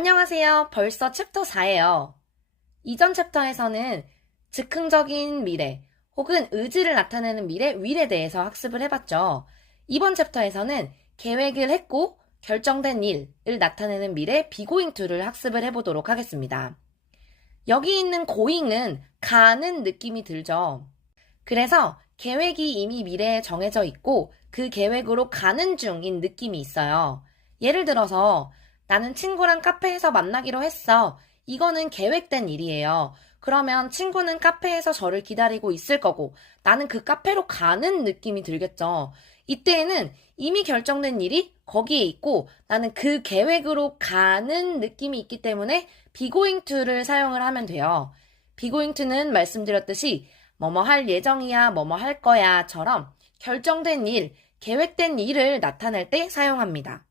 안녕하세요. 벌써 챕터 4예요. 이전 챕터에서는 즉흥적인 미래 혹은 의지를 나타내는 미래, will에 대해서 학습을 해봤죠. 이번 챕터에서는 계획을 했고 결정된 일을 나타내는 미래, be going to를 학습을 해보도록 하겠습니다. 여기 있는 going은 가는 느낌이 들죠. 그래서 계획이 이미 미래에 정해져 있고 그 계획으로 가는 중인 느낌이 있어요. 예를 들어서 나는 친구랑 카페에서 만나기로 했어. 이거는 계획된 일이에요. 그러면 친구는 카페에서 저를 기다리고 있을 거고 나는 그 카페로 가는 느낌이 들겠죠. 이때에는 이미 결정된 일이 거기에 있고 나는 그 계획으로 가는 느낌이 있기 때문에 be going to를 사용을 하면 돼요. be going to는 말씀드렸듯이 뭐뭐 할 예정이야, 뭐뭐 할 거야처럼 결정된 일, 계획된 일을 나타낼 때 사용합니다.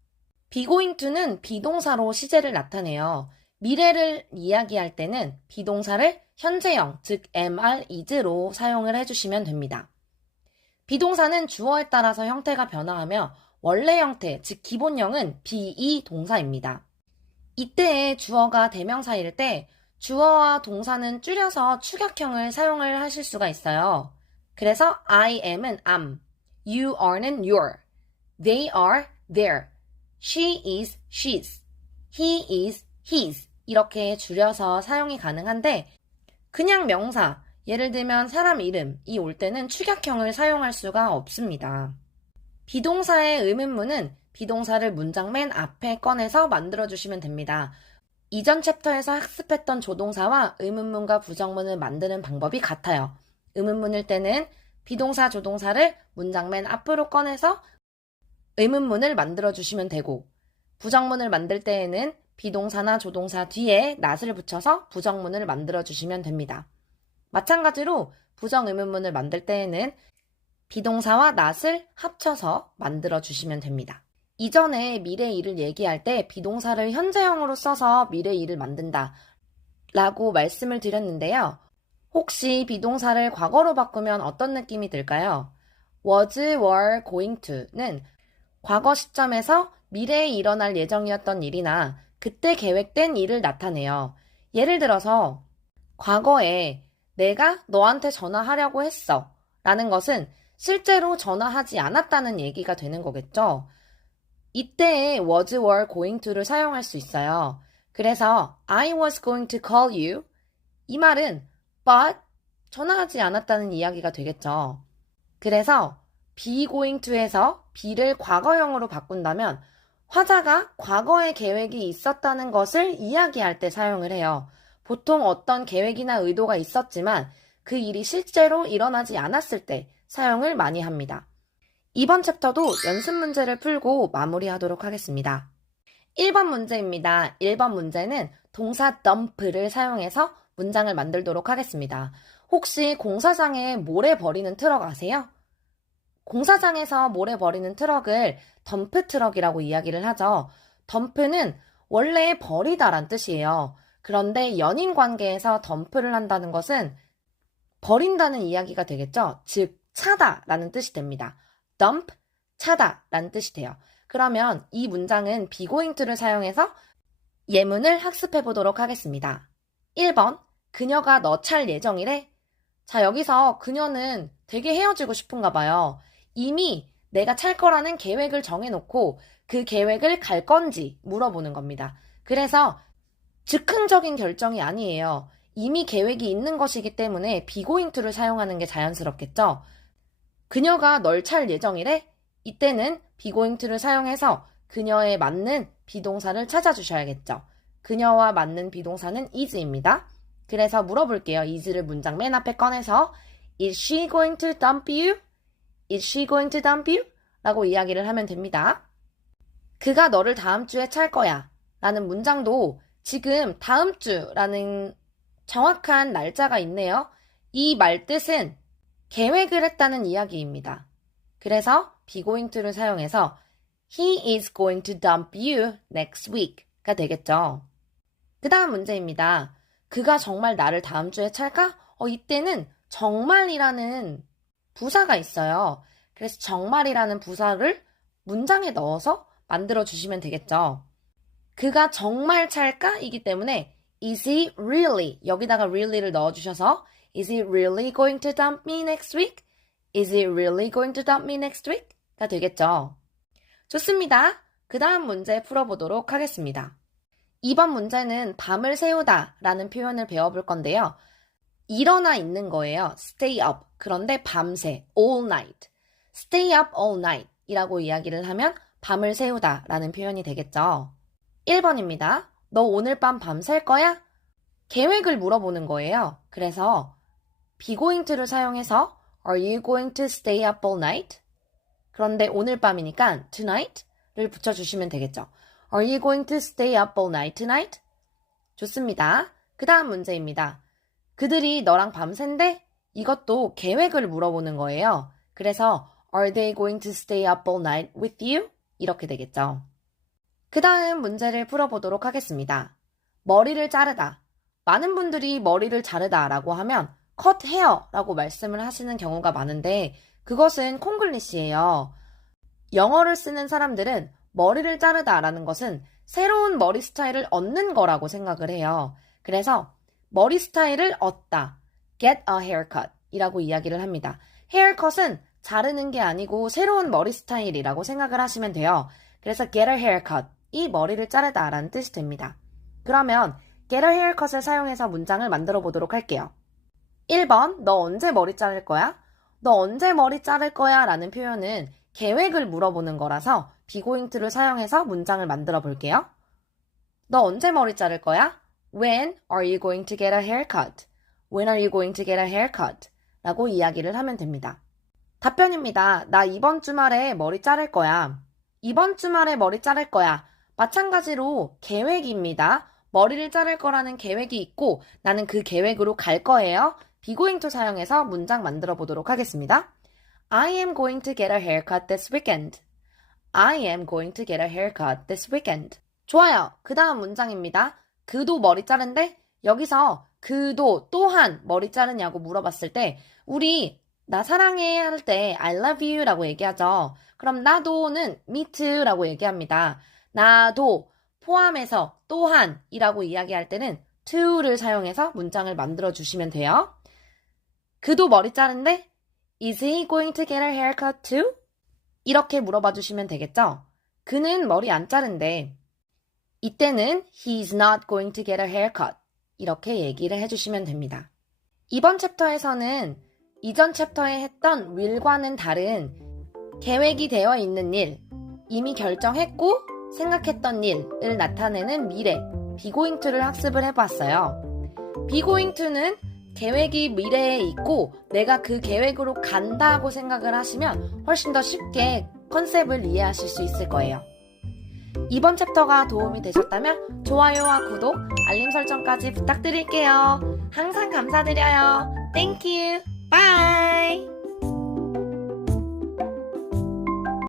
be going to는 비동사로 시제를 나타내요. 미래를 이야기할 때는 비동사를 현재형, 즉 am, is로 사용을 해주시면 됩니다. 비동사는 주어에 따라서 형태가 변화하며 원래 형태, 즉 기본형은 be 동사입니다. 이때의 주어가 대명사일 때 주어와 동사는 줄여서 축약형을 사용을 하실 수가 있어요. 그래서 I am은 am, you are는 your, they are their, she is she's, he is his 이렇게 줄여서 사용이 가능한데 그냥 명사, 예를 들면 사람 이름이 올 때는 축약형을 사용할 수가 없습니다. 비동사의 의문문은 비동사를 문장 맨 앞에 꺼내서 만들어주시면 됩니다. 이전 챕터에서 학습했던 조동사와 의문문과 부정문을 만드는 방법이 같아요. 의문문일 때는 비동사, 조동사를 문장 맨 앞으로 꺼내서 의문문을 만들어주시면 되고 부정문을 만들 때에는 비동사나 조동사 뒤에 not을 붙여서 부정문을 만들어주시면 됩니다. 마찬가지로 부정의문문을 만들 때에는 비동사와 not을 합쳐서 만들어주시면 됩니다. 이전에 미래 일을 얘기할 때 비동사를 현재형으로 써서 미래 일을 만든다 라고 말씀을 드렸는데요. 혹시 비동사를 과거로 바꾸면 어떤 느낌이 들까요? was, were, going to는 과거 시점에서 미래에 일어날 예정이었던 일이나 그때 계획된 일을 나타내요. 예를 들어서 과거에 내가 너한테 전화하려고 했어 라는 것은 실제로 전화하지 않았다는 얘기가 되는 거겠죠. 이때에 was, were, going to를 사용할 수 있어요. 그래서 I was going to call you 이 말은 but 전화하지 않았다는 이야기가 되겠죠. 그래서 be going to에서 be를 과거형으로 바꾼다면 화자가 과거에 계획이 있었다는 것을 이야기할 때 사용을 해요. 보통 어떤 계획이나 의도가 있었지만 그 일이 실제로 일어나지 않았을 때 사용을 많이 합니다. 이번 챕터도 연습 문제를 풀고 마무리하도록 하겠습니다. 1번 문제입니다. 1번 문제는 동사 dump를 사용해서 문장을 만들도록 하겠습니다. 혹시 공사장에 모래 버리는 트럭 아세요? 공사장에서 모래 버리는 트럭을 덤프 트럭이라고 이야기를 하죠. 덤프는 원래 버리다란 뜻이에요. 그런데 연인 관계에서 덤프를 한다는 것은 버린다는 이야기가 되겠죠. 즉 차다라는 뜻이 됩니다. dump, 차다 라는 뜻이 돼요. 그러면 이 문장은 be going to를 사용해서 예문을 학습해 보도록 하겠습니다. 1번, 그녀가 너 찰 예정이래? 자, 여기서 그녀는 되게 헤어지고 싶은가 봐요. 이미 내가 찰 거라는 계획을 정해놓고 그 계획을 갈 건지 물어보는 겁니다. 그래서 즉흥적인 결정이 아니에요. 이미 계획이 있는 것이기 때문에 be going to를 사용하는 게 자연스럽겠죠. 그녀가 널 찰 예정이래? 이때는 be going to를 사용해서 그녀에 맞는 비동사를 찾아주셔야겠죠. 그녀와 맞는 비동사는 is입니다. 그래서 물어볼게요. is를 문장 맨 앞에 꺼내서 Is she going to dump you? Is she going to dump you? 라고 이야기를 하면 됩니다. 그가 너를 다음 주에 찰 거야 라는 문장도 지금 다음 주라는 정확한 날짜가 있네요. 이 말뜻은 계획을 했다는 이야기입니다. 그래서 be going to를 사용해서 He is going to dump you next week가 되겠죠. 그 다음 문제입니다. 그가 정말 나를 다음 주에 찰까? 이때는 정말이라는 부사가 있어요. 그래서 정말이라는 부사를 문장에 넣어서 만들어 주시면 되겠죠. 그가 정말 찰까? 이기 때문에 is he really? 여기다가 really를 넣어주셔서 is he really going to dump me next week? Is he really going to dump me next week? 가 되겠죠. 좋습니다. 그 다음 문제 풀어보도록 하겠습니다. 이번 문제는 밤을 새우다 라는 표현을 배워볼 건데요. 일어나 있는 거예요. stay up. 그런데 밤새, all night. stay up all night 이라고 이야기를 하면 밤을 새우다 라는 표현이 되겠죠. 1번입니다. 너 오늘 밤 샐 거야? 계획을 물어보는 거예요. 그래서 be going to를 사용해서 Are you going to stay up all night? 그런데 오늘 밤이니까 tonight를 붙여주시면 되겠죠. Are you going to stay up all night tonight? 좋습니다. 그 다음 문제입니다. 그들이 너랑 밤샌대? 이것도 계획을 물어보는 거예요. 그래서 Are they going to stay up all night with you? 이렇게 되겠죠. 그 다음 문제를 풀어보도록 하겠습니다. 머리를 자르다. 많은 분들이 머리를 자르다 라고 하면 cut hair 라고 말씀을 하시는 경우가 많은데 그것은 콩글리시예요. 영어를 쓰는 사람들은 머리를 자르다 라는 것은 새로운 머리 스타일을 얻는 거라고 생각을 해요. 그래서 머리 스타일을 얻다. get a haircut 이라고 이야기를 합니다. haircut은 자르는 게 아니고 새로운 머리 스타일이라고 생각을 하시면 돼요. 그래서 get a haircut 이 머리를 자르다 라는 뜻이 됩니다. 그러면 get a haircut을 사용해서 문장을 만들어 보도록 할게요. 1번, 너 언제 머리 자를 거야? 너 언제 머리 자를 거야? 라는 표현은 계획을 물어보는 거라서 be going to를 사용해서 문장을 만들어 볼게요. 너 언제 머리 자를 거야? When are you going to get a haircut? When are you going to get a haircut? 라고 이야기를 하면 됩니다. 답변입니다. 나 이번 주말에 머리 자를 거야. 이번 주말에 머리 자를 거야. 마찬가지로 계획입니다. 머리를 자를 거라는 계획이 있고 나는 그 계획으로 갈 거예요. be going to 사용해서 문장 만들어 보도록 하겠습니다. I am going to get a haircut this weekend. I am going to get a haircut this weekend. 좋아요. 그 다음 문장입니다. 그도 머리 자른대? 여기서 그도 또한 머리 자르냐고 물어봤을 때 우리 나 사랑해 할 때 I love you 라고 얘기하죠. 그럼 나도는 me too 라고 얘기합니다. 나도 포함해서 또한 이라고 이야기할 때는 to를 사용해서 문장을 만들어 주시면 돼요. 그도 머리 자른대? Is he going to get a haircut too? 이렇게 물어봐 주시면 되겠죠? 그는 머리 안 자른대. 이때는 He's not going to get a haircut. 이렇게 얘기를 해주시면 됩니다. 이번 챕터에서는 이전 챕터에 했던 will과는 다른 계획이 되어 있는 일, 이미 결정했고 생각했던 일을 나타내는 미래, be going to를 학습을 해봤어요. be going to는 계획이 미래에 있고 내가 그 계획으로 간다고 생각을 하시면 훨씬 더 쉽게 컨셉을 이해하실 수 있을 거예요. 이번 챕터가 도움이 되셨다면 좋아요와 구독, 알림 설정까지 부탁드릴게요. 항상 감사드려요. Thank you. Bye.